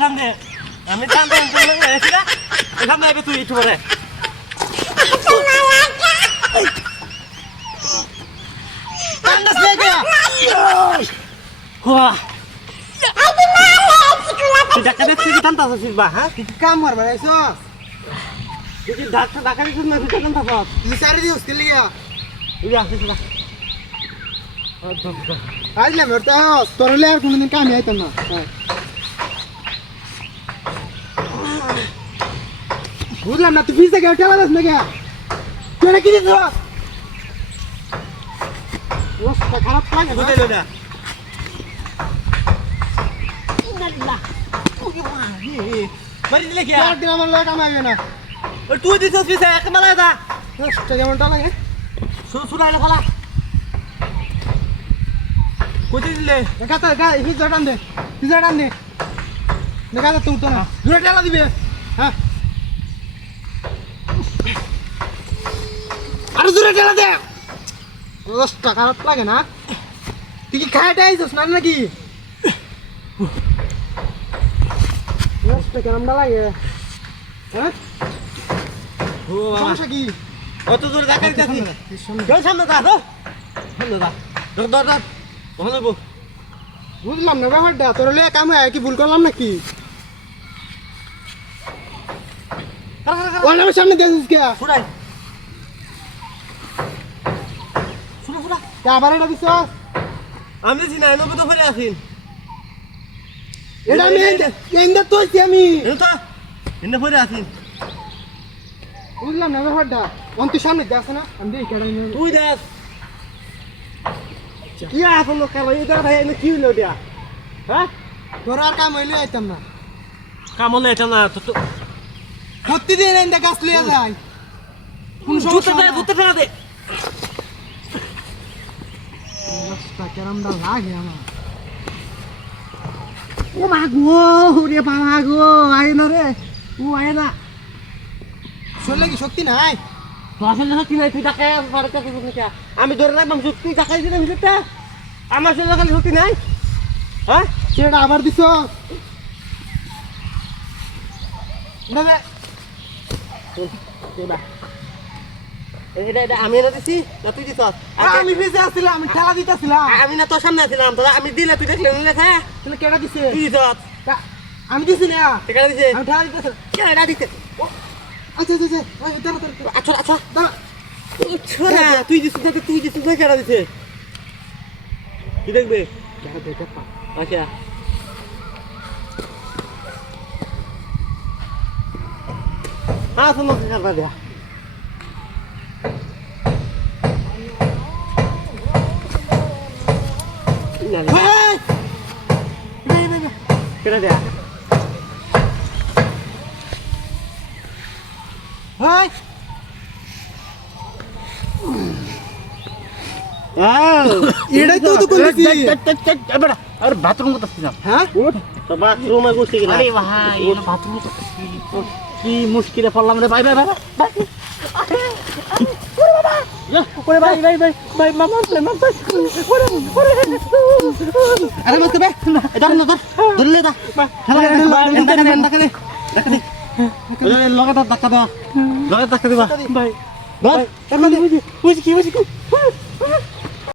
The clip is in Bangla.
টান দে আমি টান টান এসে না এখানে আইবে তুই একটু পরে টানদাস লেগে ওয়া তুই ডাক্তার দেখছিস কি টানতাছ শিলবা হ্যাঁ তুই কাম মারবা আইছো তুই ডাক্তার ডাক্তার দিছিস না তুই টানতাছ তুই সারি দিস কে লিয়া তুই আসিস না আইলে মরতে তোর লে আর কোনদিন কামে আইতাম না বুঝলাম না তুই ফিস থেকে ঠেলা দাস না কে তুই কি দিছ রাস্তা খারাপ লাগে বুঝে না লো না বাড়ি দিলে কি চার দিন আমার লোক কামাইবে না তুই দিছিস পিছে এক মালা দা রাস্তা কেমনটা লাগে সুরাইলে ফলা কোথায় দিলে দেখা তো ফিস টান দে ফিস টান দে দেখা তো তুই তো না দূরে ঠেলা দিবে হ্যাঁ আরে দূরে ঠেলা দে রাস্তা খারাপ লাগে না তুই কি খাইতে আইছিস না নাকি রাস্তা কেমনটা লাগে হ্যাঁ ও বাবা সমস্যা কি কত দূর দেখা দিতেছি জল সামনে দা তো সামনে দা ধর ধর ধর ওখানে বো বুঝলাম না ব্যাপারটা তোর লে কাম হয় কি ভুল করলাম নাকি ওর নামের সামনে দিয়েছিস কে সুরাই শুনো শুনা আবার এটা দিছ আমি দিছি না নবু তো ফেলে আসিন এটা আমি এন্ডা তোইছি আমি এনো তো এনে ফেলে আসিন বুঝলাম না ব্যাপারটা অন্ত সামনে দেখ না আমি দেখি কেন তুই দেখ কি আসল লোক কালো এটা ভাই এনে কি হলো দিয়া হ্যাঁ তোর আর কাম হইলে আইতাম না কামলে এটা না তো প্রতিদিন এন্ডা গাছ লিয়ে যায় কোন জুতা সমস্যা দে জুতা ফেলা দে রাস্তা কেমনটা লাগে আমার ও মা গো রে বাবা গো আয় না রে ও আয় না শরীরে কি শক্তি নাই তো আসলে কি নাই তুই টাকা বাড়িতে কিছু না আমি ধরে রাখলাম শক্তি টাকাই দিলাম ভিতরটা আমার শরীরে খালি শক্তি নাই হ্যাঁ সেটা আবার দিছ না না এটা এটা আমি না দিছি না তুই দিছ আমি ফেসে আসছিলাম আমি ঠেলা দিতেছিলাম আমি না তোর সামনে ছিলাম তোরা আমি দিলে তুই দেখলে নিলে হ্যাঁ তাহলে কেডা দিছে তুই দিছ আমি দিছি না টাকা দিছে আমি ঠেলা দিতেছিলাম কেডা দিছে আচ্ছা আচ্ছা আচ্ছা দাঁড়া দাঁড়া আচ্ছা আচ্ছা দাঁড়া ছোড়া তুই দিছিস না তুই দিছিস না কেডা দিছে কি দেখবে কেডা দেখতে পা আচ্ছা হ্যাঁ শোনো কারবার দেয়া কেডা দেয়া হাই এটাই তো কইছি এবারে আর বাথরুম করতেছিস না হ্যাঁ তো বাথরুম এ গুছি গেল আরে ভাই এটা বাথরুম তো কি মুশকিলে পড়লাম রে ভাই ভাই ভাই ভাই ওরে ভাই ভাই ভাই ভাই মামা মামা ওরে ওরে আরে মত ভাই এটা না ধরলে দা খেলা ডাকা দে লগা ধাক্কা দাও লগা ধাক্কা দিবা ভাই ভাই বুঝি কি